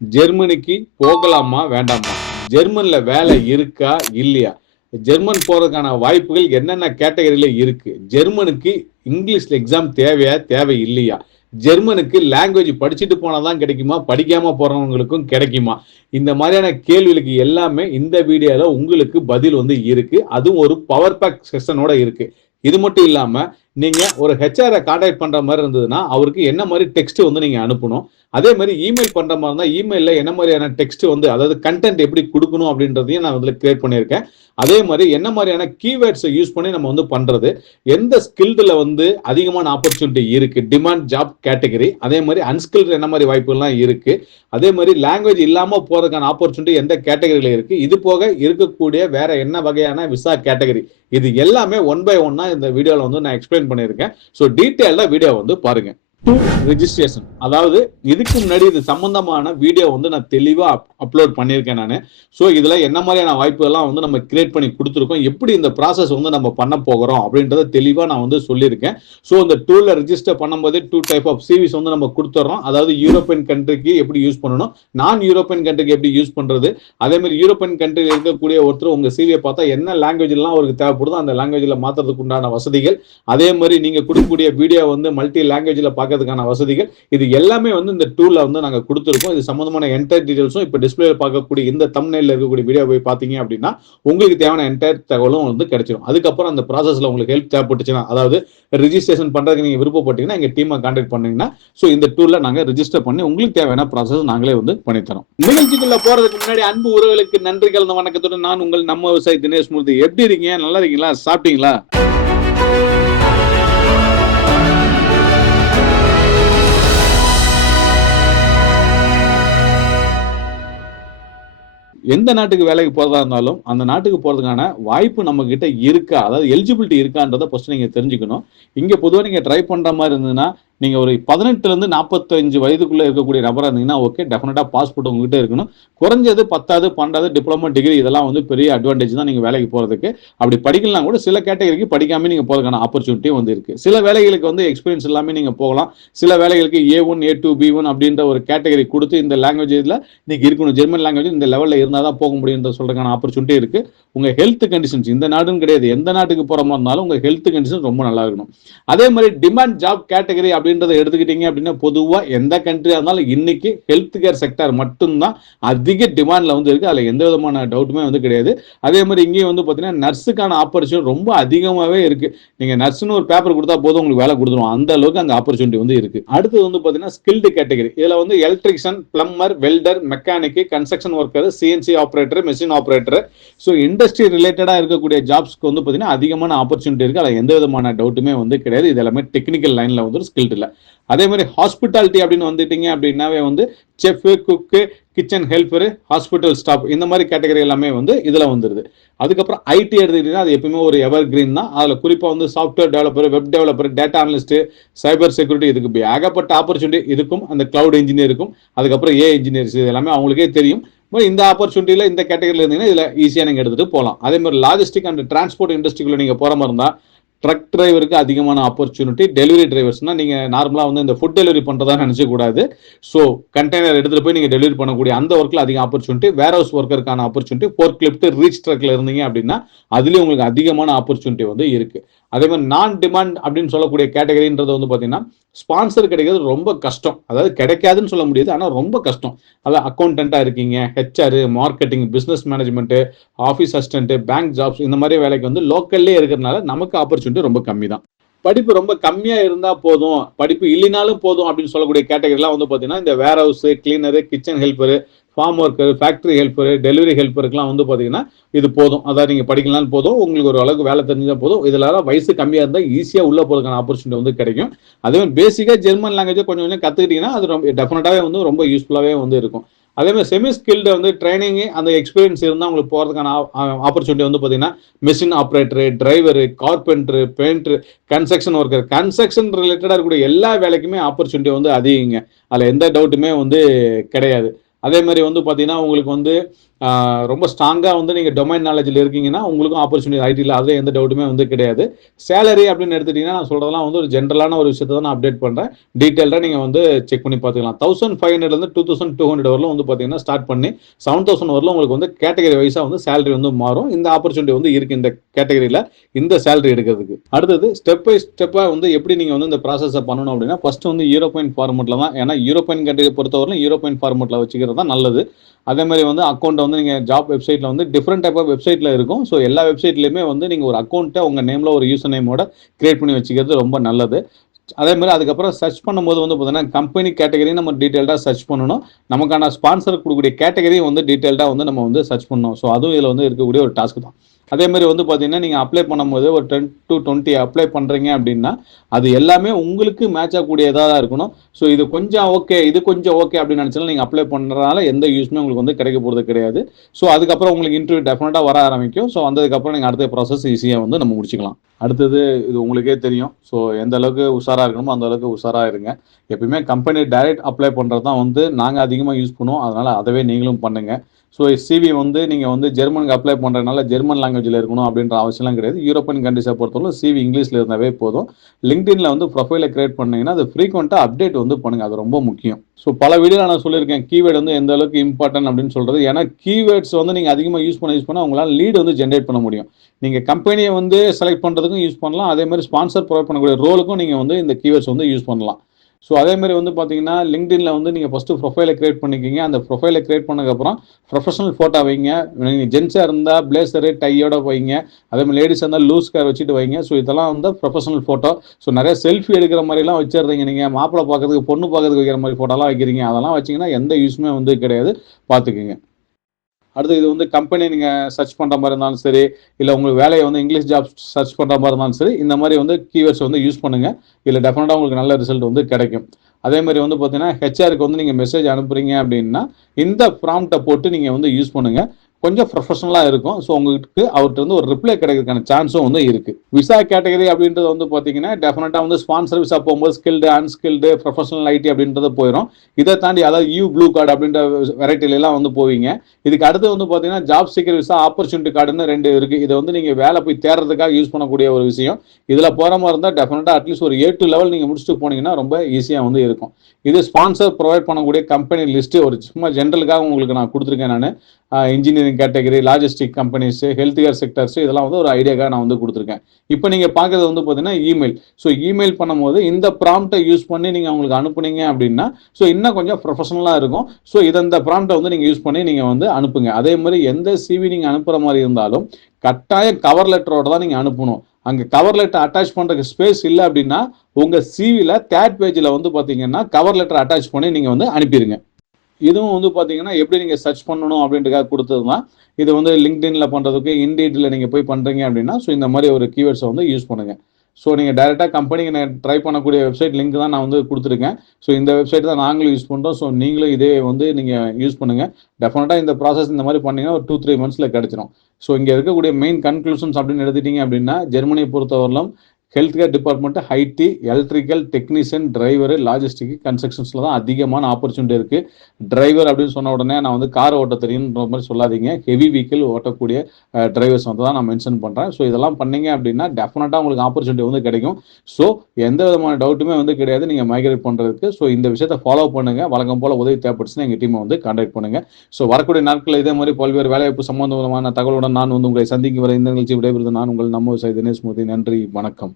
ஜெர்மனிக்கு போகலாமா வேண்டாமா, ஜெர்மன்ல வேலை இருக்கா இல்லையா, ஜெர்மன் போறதுக்கான வாய்ப்புகள் என்னென்ன கேட்டகரியில இருக்கு, ஜெர்மனுக்கு இங்கிலீஷ்ல எக்ஸாம் தேவையா தேவை இல்லையா, ஜெர்மனுக்கு லாங்குவேஜ் படிச்சுட்டு போனாதான் கிடைக்குமா படிக்காம போறவங்களுக்கும் கிடைக்குமா, இந்த மாதிரியான கேள்விகளுக்கு எல்லாமே இந்த வீடியோல உங்களுக்கு பதில் வந்து இருக்கு. அதுவும் ஒரு பவர் பேக் செஷனோட இருக்கு. இது மட்டும் இல்லாம நீங்க ஒரு ஹெச்ஆரை கான்டாக்ட் பண்ற மாதிரி இருந்ததுன்னா அவருக்கு என்ன மாதிரி டெக்ஸ்ட் வந்து நீங்க அனுப்பணும், அதே மாதிரி இமெயில் பண்ற மாதிரி இருந்தா இமெயில என்ன மாதிரியான டெக்ஸ்ட் வந்து அதாவது கண்டென்ட் எப்படி கொடுக்கணும் அப்படின்றதையும் நான் வந்து கிரியேட் பண்ணியிருக்கேன். அதே மாதிரி என்ன மாதிரியான கீவேர்ட்ஸை யூஸ் பண்ணி நம்ம வந்து பண்றது, எந்த ஸ்கில்டுல வந்து அதிகமான ஆப்பர்ச்சுனிட்டி இருக்கு, டிமாண்ட் ஜாப் கேட்டகரி, அதே மாதிரி அன்ஸ்கில்டு என்ன மாதிரி வாய்ப்புகள்லாம் இருக்கு, அதே மாதிரி லாங்குவேஜ் இல்லாம போறதுக்கான ஆப்பர்ச்சுனிட்டி எந்த கேட்டகரியில இருக்கு, இது போக இருக்கக்கூடிய வேற என்ன வகையான விசா கேட்டகரி, இது எல்லாமே ஒன் பை ஒன்னா இந்த வீடியோல வந்து நான் எக்ஸ்பிளைன் பண்ணியிருக்கேன். ஸோ டீட்டெயிலா வீடியோ வந்து பாருங்க. ரெஜிஸ்ட்ரேஷன், அதாவது இதுக்கு முன்னாடி இது சம்பந்தமான வீடியோ வந்து நான் தெளிவா அப்லோட் பண்ணியிருக்கேன் நான். ஸோ இதுல என்ன மாதிரியான வாய்ப்புகள்லாம் வந்து நம்ம கிரியேட் பண்ணி கொடுத்துருக்கோம், எப்படி இந்த ப்ராசஸ் வந்து நம்ம பண்ண போகிறோம் அப்படின்றத தெளிவா நான் வந்து சொல்லியிருக்கேன். ஸோ இந்த டூல்ல ரெஜிஸ்டர் பண்ணும்போது 2 டைப் ஆஃப் சிவிஸ் வந்து நம்ம கொடுத்துறோம். அதாவது யூரோப்பியன் கண்ட்ரிக்கு எப்படி யூஸ் பண்ணணும், நான் யூரோப்பியன் கண்ட்ரிக்கு எப்படி யூஸ் பண்றது, அதே மாதிரி யூரோப்பியன் கண்ட்ரியில் இருக்கக்கூடிய ஒருத்தர் உங்க சிவியை பார்த்தா என்ன லாங்குவேஜ் எல்லாம் அவருக்கு தேவைப்படுதோ அந்த லாங்குவேஜ்ல மாத்துறதுக்கு உண்டான வசதிகள், அதே மாதிரி நீங்க கொடுக்கக்கூடிய வீடியோ வந்து மல்டி லாங்குவேஜ்ல பார்க்கறதுக்கான வசதிகள், இது எல்லாமே வந்து இந்த டூல்ல வந்து நாங்க கொடுத்துருக்கோம். இது சம்பந்தமான என்டையர் டீடைல்ஸும் இப்ப டிஸ்பிளேல பார்க்கக்கூடிய இந்த தம்ப்நெயில்ல இருக்கக்கூடிய வீடியோ போய் பாத்தீங்க அப்படின்னா உங்களுக்கு தேவையான என்டையர் தகவலும் வந்து கிடைச்சிடும். அதுக்கப்புறம் அந்த ப்ராசஸ்ல உங்களுக்கு ஹெல்ப் தேவைப்பட்டுச்சுன்னா, அதாவது ரெஜிஸ்ட்ரேஷன் பண்றதுக்கு நீங்க விருப்பப்பட்டீங்கன்னா எங்க டீமை கான்டாக்ட் பண்ணீங்கன்னா ஸோ இந்த டூல்ல நாங்க ரெஜிஸ்டர் பண்ணி உங்களுக்கு தேவையான ப்ராசஸ் நாங்களே வந்து பண்ணித்தரோம். நிகழ்ச்சிக்குள்ள போறதுக்கு முன்னாடி அன்பு உறவுகளுக்கு நன்றி கலந்த வணக்கத்துடன் நான் உங்கள் நம்ம விவசாயி தினேஷ் மூர்த்தி. எப்படி இருக்கீங்க, நல்லா இருக்கீங்களா, சாப்பிட்டீங்களா? எந்த நாட்டுக்கு வேலைக்கு போறதா இருந்தாலும் அந்த நாட்டுக்கு போறதுக்கான வாய்ப்பு நம்ம கிட்ட இருக்கா, அதாவது எலிஜிபிலிட்டி இருக்கான்றத ஃபர்ஸ்ட் நீங்க தெரிஞ்சுக்கணும். இங்க பொதுவாக நீங்க ட்ரை பண்ற மாதிரி இருந்ததுன்னா நீங்க ஒரு 18 இருந்து 45 வயதுக்குள்ள இருக்கக்கூடிய நபரா இருந்தீங்கன்னா ஓகே, டெஃபினட்டா பாஸ்போர்ட் உங்ககிட்ட இருக்கணும். குறைஞ்சது 10வது 12வது டிப்ளமோ டிகிரி இதெல்லாம் வந்து பெரிய அட்வான்டேஜ் தான் நீங்க வேலைக்கு போறதுக்கு. அப்படி படிக்கலாம் கூட சில கேட்டகரிக்கு படிக்காம நீங்க போறதுக்கான ஆப்பர்ச்சுனிட்டி வந்து இருக்கு. சில வேலைகளுக்கு வந்து எக்ஸ்பீரியன்ஸ் எல்லாமே நீங்க போகலாம். சில வேலைகளுக்கு A1 A2 B1 அப்படின்ற ஒரு கேட்டகரி கொடுத்து இந்த லாங்குவேஜ்ல நீங்க இருக்கணும், ஜெர்மன் லாங்குவேஜ் இந்த லெவல்ல இருந்தால் தான் போக முடியுன்ற சொல்றதுக்கான ஆப்பர்ச்சுனிட்டி இருக்கு. உங்க ஹெல்த் கண்டிஷன்ஸ் இந்த நாடுன்னு கிடையாது, எந்த நாட்டுக்கு போற மாதிரி இருந்தாலும் உங்க ஹெல்த் கண்டிஷன் ரொம்ப நல்லா இருக்கணும். அதே மாதிரி டிமாண்ட் ஜாப் கேட்டகரி அப்படின்றத எடுத்துக்கிட்டீங்க அப்படின்னா பொதுவா எந்த கண்ட்ரியா இருந்தாலும் இன்னைக்கு ஹெல்த் கேர் செக்டர் மட்டும்தான் அதிக டிமாண்ட்ல வந்து இருக்கு. அதுல எந்த விதமான டவுட்டுமே வந்து கிடையாது. அதே மாதிரி இங்கேயும் வந்து பாத்தீங்கன்னா நர்ஸுக்கான ஆப்பர்ச்சுனிட்டி ரொம்ப அதிகமாவே இருக்கு. நீங்க நர்ஸ்னு ஒரு பேப்பர் கொடுத்தா போதும் உங்களுக்கு வேலை கொடுத்துருவோம், அந்த அளவுக்கு அங்க ஆப்பர்ச்சுனிட்டி வந்து இருக்கு. அடுத்து வந்து பாத்தீங்கன்னா ஸ்கில்டு கேட்டகரி, இதுல வந்து electrician, plumber, welder, mechanic, construction worker, CNC operator, machine operator, so industry ரிலேட்டடா இருக்கக்கூடிய ஜாப்ஸ்க்கு வந்து பாத்தீங்கன்னா அதிகமான ஆப்பர்ச்சுனிட்டி இருக்கு. அதுல எந்த விதமான டவுட்டுமே வந்து கிடையாது. இது எல்லாமே டெக்னிக்கல் லைன்ல வந்து ஸ்கில்டு இல்ல. அதே மாதிரி ஹாஸ்பிட்டாலிட்டி அப்படின்னு வந்துட்டீங்க அப்படின்னாவே வந்து செஃப், குக்கு, கிச்சன் ஹெல்ப்பரு, ஹாஸ்பிட்டல் ஸ்டாஃப் இந்த மாதிரி கேட்டகரி எல்லாமே வந்து இதுல வந்துருது. அதுக்கப்புறம் ஐடி எடுத்துக்கிட்டீங்கன்னா அது எப்பவுமே ஒரு எவர் கிரீன் தான். அதுல குறிப்பா வந்து software developer, web developer, data analyst, cyber security, இதுக்கு ஏகப்பட்ட ஆப்பர்ச்சுனிட்டி இதுக்கும், அந்த கிளவுட் இன்ஜினியருக்கும், அதுக்கப்புறம் ஏ இன்ஜினியர்ஸ், இது எல்லாமே அவங்களுக்கே தெரியும். இந்த ஆப்பர்ச்சுனிட்டியில இந்த கேட்டகரியில் இருந்தீங்கன்னா இதுல ஈஸியா நீங்க எடுத்துட்டு போகலாம். அதே மாதிரி லாஜிஸ்டிக் அண்ட் டிரான்ஸ்போர்ட் இண்டஸ்ட்ரிக்குள்ள நீங்க போற மாதிரி இருந்தா ட்ரக் டிரைவருக்கு அதிகமான ஆப்பர்ச்சுனிட்டி, டெலிவரி டிரைவர்ஸ்னா நீங்க நார்மலா வந்து இந்த ஃபுட் டெலிவரி பண்றதா நினைச்ச கூடாது. ஸோ கண்டெய்னர் எடுத்துட்டு போய் நீங்க டெலிவரி பண்ணக்கூடிய அந்த ஒர்க்ல அதிக ஆப்பர்ச்சுனிட்டி, வேர் ஹவுஸ் ஒர்க்கருக்கான ஆப்பர்ச்சுனிட்டி, ஃபோர்க் லிஃப்ட், ரீச் ட்ரக்ல இருந்தீங்க அப்படின்னா அதுலயும் உங்களுக்கு அதிகமான ஆப்பர்ச்சுனிட்டி வந்து இருக்கு. அதே மாதிரி நான் டிமாண்ட் அப்படின்னு சொல்லக்கூடிய கேட்டகரின்றது வந்து பாத்தீங்கன்னா ஸ்பான்சர் கிடைக்கிறது ரொம்ப கஷ்டம். அதாவது கிடைக்காதுன்னு சொல்ல முடியாது, ஆனா ரொம்ப கஷ்டம். அதாவது அக்கௌண்டண்டா இருக்கீங்க, HR, marketing, business management, office assistant, bank jobs இந்த மாதிரி வேலைக்கு வந்து லோக்கல்லே இருக்கிறதுனால நமக்கு ஆப்பர்ச்சுனிட்டி ரொம்ப கம்மி தான். படிப்பு ரொம்ப கம்மியா இருந்தா போதும், படிப்பு இல்லைனாலும் போதும் அப்படின்னு சொல்லக்கூடிய கேட்டகரிலாம் வந்து பாத்தீங்கன்னா இந்த warehouse cleaner, kitchen helper, farm worker, factory helper, delivery ஹெல்ப்பருக்குலாம் வந்து பாத்தீங்கன்னா இது போதும். அதாவது நீங்க படிக்கலாம் போதும், உங்களுக்கு ஒரு அளவுக்கு வேலை தெரிஞ்சா போதும். இதுல வயசு கம்மியா இருந்தா ஈஸியா உள்ள போறதுக்கான ஆப்பர்ச்சுனிட்டி வந்து கிடைக்கும். அதே மாதிரி பேசிக்கா ஜெர்மன் லாங்குவேஜ் கொஞ்சம் கொஞ்சம் கத்துக்கிட்டீங்கன்னா அது ரொம்ப டெஃபினட்டாவே வந்து ரொம்ப யூஸ்ஃபுல்லாவே வந்து இருக்கும். அதே மாதிரி செமி ஸ்கில்டு வந்து ட்ரைனிங் அந்த எக்ஸ்பீரியன்ஸ் இருந்தால் உங்களுக்கு போகிறதுக்கான ஆப்பர்ச்சுனிட்டி வந்து பார்த்தீங்கன்னா machine operator, driver, carpenter, painter, construction worker, construction ரிலேட்டடாக இருக்கக்கூடிய எல்லா வேலைக்குமே ஆப்பர்ச்சுனிட்டி வந்து அதிகங்க. அதில் எந்த டவுட்டுமே வந்து கிடையாது. அதே மாதிரி வந்து பார்த்தீங்கன்னா உங்களுக்கு வந்து ரொம்ப ஸ்ட்ராங்காக வந்து நீங்கள் டொமைன் நாலேஜில் இருக்கீங்கன்னா உங்களுக்கும் ஆப்பர்ச்சுனிட்டி ஐடியில் அதில் எந்த டவுட்டுமே வந்து கிடையாது. சேலரி அப்படின்னு எடுத்துட்டிங்கன்னா நான் சொல்கிறதெல்லாம் வந்து ஒரு ஜென்ரலான ஒரு விஷயத்தை தான் நான் அப்டேட் பண்ணுறேன். டீட்டெயிலாக நீங்கள் வந்து செக் பண்ணி பார்த்துக்கலாம். 1500 2200 வரலும் வந்து பார்த்தீங்கன்னா ஸ்டார்ட் பண்ணி 7000 வரலும் உங்களுக்கு வந்து கேட்டகரி வைஸாக வந்து சேலரி வந்து மாறும். இந்த ஆப்பர்ச்சுனிட்டி வந்து இருக்குது இந்த கேட்டகரியில் இந்த சேலரி எடுக்கிறதுக்கு. அடுத்தது ஸ்டெப் பை ஸ்டெப்பாக வந்து எப்படி நீங்கள் வந்து இந்த ப்ராசஸை பண்ணணும் அப்படின்னா ஃபஸ்ட்டு வந்து யூரோப்பியன் ஃபார்மெட்டில் தான். ஏன்னா யூரோப்பியன் கண்ட்ரியை பொறுத்தவரைக்கும் யூரோப்பியன் ஃபார்மெட்டில் வச்சுக்கிறது தான் நல்லது. அதே மாதிரி வந்து அக்கௌண்ட் வந்து நீங்கள் ஜாப் வெப்சைட்டில் வந்து டிஃப்ரெண்ட் டைப் ஆஃப் வெப்சைட்டில் இருக்கும். ஸோ எல்லா வெப்சைட்லையுமே வந்து நீங்கள் ஒரு அக்கௌண்ட்டை உங்கள் நேமில் ஒரு யூசர் நேமோட கிரியேட் பண்ணி வச்சுக்கிறது ரொம்ப நல்லது. அதே மாதிரி அதுக்கப்புறம் சர்ச் பண்ணும்போது வந்து பார்த்தீங்கன்னா கம்பெனி கேட்டகரி நம்ம டீட்டெயில்டாக சர்ச் பண்ணணும். நமக்கான ஸ்பான்சர் கொடுக்கக்கூடிய கேட்டகரியும் வந்து டீட்டெயில்டாக வந்து நம்ம வந்து சர்ச் பண்ணணும். ஸோ அதுவும் இதில் வந்து இருக்கக்கூடிய ஒரு டாஸ்க் தான். அதே மாதிரி வந்து பார்த்தீங்கன்னா நீங்கள் அப்ளை பண்ணும்போது ஒரு 10 to 20 அப்ளை பண்ணுறீங்க அப்படின்னா அது எல்லாமே உங்களுக்கு மேட்ச் ஆகக்கூடியதாக தான் இருக்கணும். ஸோ இது கொஞ்சம் ஓகே இது கொஞ்சம் ஓகே அப்படின்னு நினச்சாலும் நீங்கள் அப்ளை பண்ணுறதுனால எந்த யூஸ்மே உங்களுக்கு வந்து கிடைக்க போகிறது கிடையாது. ஸோ அதுக்கப்புறம் உங்களுக்கு இன்டர்வியூ டெஃபினட்டாக வர ஆரம்பிக்கும். ஸோ வந்ததுக்கப்புறம் நீங்கள் அடுத்த ப்ராசஸ் ஈஸியாக வந்து நம்ம முடிச்சுக்கலாம். அடுத்தது இது உங்களுக்கே தெரியும். ஸோ எந்த அளவுக்கு உஷாராக இருக்கணுமோ அந்த அளவுக்கு உஷாராக இருங்க. எப்பயுமே கம்பெனி டைரக்ட் அப்ளை பண்ணுறது தான் வந்து நாங்கள் அதிகமாக யூஸ் பண்ணுவோம். அதனால் அதவே நீங்களும் பண்ணுங்கள். ஸோ சிவி வந்து நீங்கள் வந்து ஜெர்மனுக்கு அப்ளை பண்ணுறதுனால ஜெர்மன் லாங்குவேஜில் இருக்கணும் அப்படின்ற அவசியம்லாம் கிடையாது. யூரோப்பியன் கண்ட்ரிஸை பொறுத்தவரை சிவி இங்கிலீஷில் இருந்தாவே போதும். லிங்க்டின்ல வந்து ப்ரொஃபைலை கிரியேட் பண்ணீங்கன்னா அது ஃப்ரீக்வெண்ட்டாக அப்டேட் வந்து பண்ணுங்கள். அது ரொம்ப முக்கியம். ஸோ பல வீடியோவில் நான் சொல்லியிருக்கேன் கீவேர்டு வந்து எந்த அளவுக்கு இம்பார்ட்டன்ட் அப்படின்னு சொல்கிறது. ஏன்னா கீவேர்ட்ஸ் வந்து நீங்கள் அதிகமாக யூஸ் பண்ண உங்களால் லீடு வந்து ஜென்ரேட் பண்ண முடியும். நீங்கள் கம்பெனியை வந்து செலக்ட் பண்ணுறதுக்கும் யூஸ் பண்ணலாம். அதே மாதிரி ஸ்பான்சர் ப்ரொவைட் பண்ணக்கூடிய ரோலுக்கும் நீங்கள் வந்து இந்த கீவேர்ட்ஸ் வந்து யூஸ் பண்ணலாம். ஸோ அதே மாதிரி வந்து பார்த்தீங்கன்னா லிங்க்டின்ல வந்து நீங்கள் ஃபஸ்ட்டு ப்ரொஃபைலை கிரியேட் பண்ணிக்கிங்க. அந்த ப்ரொஃபைலை கிரியேட் பண்ணதுக்கப்புறம் ப்ரொஃபஷனல் ஃபோட்டோ வைங்க. நீங்கள் ஜென்ஸாக இருந்தால் பிளேசரு டையோட வைங்க. அதே மாதிரி லேடிஸாக இருந்தால் லூஸ் கேர் வச்சுட்டு வைங்க. ஸோ இதெல்லாம் வந்து ப்ரொஃபஷனல் ஃபோட்டோ. ஸோ நிறைய செல்ஃபி எடுக்கிற மாதிரிலாம் வச்சிடுறீங்க. நீங்கள் மாப்பிள்ளை பார்க்கறதுக்கு பொண்ணு பார்க்கறதுக்கு வைக்கிற மாதிரி ஃபோட்டோலாம் வைக்கிறீங்க. அதெல்லாம் வச்சிங்கன்னா எந்த யூஸுமே வந்து கிடையாது. பார்த்துக்குங்க. அடுத்து இது வந்து கம்பெனி நீங்கள் சர்ச் பண்ணுற மாதிரி இருந்தாலும் சரி, இல்லை உங்களுக்கு வேலையை வந்து இங்கிலீஷ் ஜாப் சர்ச் பண்ணுற மாதிரி இருந்தாலும் சரி, இந்த மாதிரி வந்து கீவேர்ட்ஸ் வந்து யூஸ் பண்ணுங்கள். இதில் டெஃபினட்டாக உங்களுக்கு நல்ல ரிசல்ட் வந்து கிடைக்கும். அதே மாதிரி வந்து பார்த்தீங்கன்னா ஹெச்ஆருக்கு வந்து நீங்கள் மெசேஜ் அனுப்புறீங்க அப்படின்னா இந்த ப்ராம்ப்டை போட்டு நீங்கள் வந்து யூஸ் பண்ணுங்கள். கொஞ்சம் ப்ரொஃபஷனலாக இருக்கும். ஸோ உங்களுக்கு அவர்கிட்ட வந்து ஒரு ரிப்ளை கிடைக்கிறதுக்கான சான்ஸும் வந்து இருக்குது. விசா கேட்டகரி அப்படின்றது வந்து பார்த்தீங்கன்னா டெஃபினட்டாக வந்து ஸ்பான்சர் விசா போகும்போது ஸ்கில்டு அன்ஸ்கில்டு ப்ரொஃபஷனல் ஐடி அப்படின்றது போயிடும். இதை தாண்டி அதாவது ப்ளூ கார்டு அப்படின்ற வெரைட்டிலாம் வந்து போவீங்க. இதுக்கு அடுத்து வந்து பார்த்தீங்கன்னா ஜாப் சீக்கர் விசா ஆப்பர்ச்சுனிட்டி கார்டுன்னு 2 இருக்குது. இதை வந்து நீங்கள் வேலை போய் தேடுறதுக்காக யூஸ் பண்ணக்கூடிய ஒரு விஷயம். இதில் போகிற மாதிரி இருந்தால் டெஃபினட்டாக அட்லீஸ்ட் ஒரு 8 லெவல் நீங்கள் முடிச்சுட்டு போனீங்கன்னா ரொம்ப ஈஸியாக வந்து இருக்கும். இது ஸ்பான்சர் ப்ரொவைட் பண்ணக்கூடிய கம்பெனி லிஸ்ட்டு ஒரு சும்மா ஜென்ரலுக்காக உங்களுக்கு நான் கொடுத்துருக்கேன். நான் engineering category, logistic companies, health care sectors இதெல்லாம் வந்து ஒரு ஐடியாக்காக நான் வந்து கொடுத்துருக்கேன். இப்போ நீங்கள் பார்க்குறது வந்து பார்த்தீங்கன்னா இமெயில். ஸோ இமெயில் பண்ணும்போது இந்த ப்ராம்ப்டை யூஸ் பண்ணி நீங்கள் அவங்களுக்கு அனுப்புனீங்க அப்படின்னா ஸோ இன்னும் கொஞ்சம் ப்ரொஃபஷனலாக இருக்கும். ஸோ இந்த ப்ராம்ப்டை வந்து நீங்கள் யூஸ் பண்ணி நீங்கள் வந்து அனுப்புங்க. அதே மாதிரி எந்த சிவி நீங்கள் அனுப்புகிற மாதிரி இருந்தாலும் கட்டாயம் கவர் லெட்டரோட தான் நீங்கள் அனுப்பணும். அங்கே கவர் லெட்டர் அட்டாச் பண்ணுறதுக்கு ஸ்பேஸ் இல்லை அப்படின்னா உங்கள் சிவியில் 3rd பேஜில் வந்து பார்த்தீங்கன்னா கவர் லெட்டர் அட்டாச் பண்ணி நீங்கள் வந்து அனுப்பிடுங்க. இதுவும் வந்து பார்த்தீங்கன்னா எப்படி நீங்கள் சர்ச் பண்ணணும் அப்படின்றதுக்காக கொடுத்தது தான். இது வந்து லிங்க்டின்ல பண்ணுறதுக்கு இண்டீடில் நீங்கள் போய் பண்ணுறீங்க அப்படின்னா ஸோ இந்த மாதிரி ஒரு கீவேர்ட்ஸை வந்து யூஸ் பண்ணுங்கள். ஸோ நீங்கள் டைரெக்டாக கம்பெனிக்கு நான் ட்ரை பண்ணக்கூடிய வெப்சைட் லிங்க் தான் நான் வந்து கொடுத்துருக்கேன். ஸோ இந்த வெப்சைட் தான் நாங்களும் யூஸ் பண்ணுறோம். ஸோ நீங்களும் இதே வந்து நீங்கள் யூஸ் பண்ணுங்கள். டெஃபினட்டாக இந்த ப்ராசஸ் இந்த மாதிரி பண்ணிங்கன்னா ஒரு 2-3 மந்த்ஸில் கிடச்சிரும். ஸோ இங்கே இருக்கக்கூடிய மெயின் கன்க்ளூஷன்ஸ் அப்படின்னு எடுத்துட்டீங்க அப்படின்னா ஜெர்மனியை பொறுத்தவரையிலும் health care department, IT, electrical, technician, driver, logistic, கன்ஸ்ட்ரக்ஷன்ஸில் தான் அதிகமான ஆப்பர்ச்சுனிட்டி இருக்குது. டிரைவர் அப்படின்னு சொன்ன உடனே நான் வந்து கார் ஓட்ட தெரியுன்ற மாதிரி சொல்லாதீங்க. ஹெவி வெஹிக்கிள் ஓட்டக்கூடிய டிரைவர்ஸ் வந்து தான் நான் மென்ஷன் பண்ணுறேன். ஸோ இதெல்லாம் பண்ணீங்க அப்படின்னா டெஃபினட்டாக உங்களுக்கு ஆப்பர்ச்சுனிட்டி வந்து கிடைக்கும். ஸோ எந்த விதமான டவுட்டுமே வந்து கிடையாது நீங்கள் மைக்ரேட் பண்ணுறதுக்கு. ஸோ இந்த விஷயத்தை ஃபாலோ பண்ணுங்கள். வழக்கம் போல் உதவி தேவைப்படுச்சுன்னா எங்கள் டீமை வந்து கான்டாக்ட் பண்ணுங்கள். ஸோ வரக்கூடிய நாட்களில் இதே மாதிரி பல்வேறு வேலைவாய்ப்பு சம்பந்தமான தகவலுடன் நான் வந்து உங்களை சந்திக்கும் வரை இந்த நிகழ்ச்சி விடைபெறுவது நான் உங்கள் நம்ம விவசாயி தினேஷ் மூர்த்தி. நன்றி, வணக்கம்.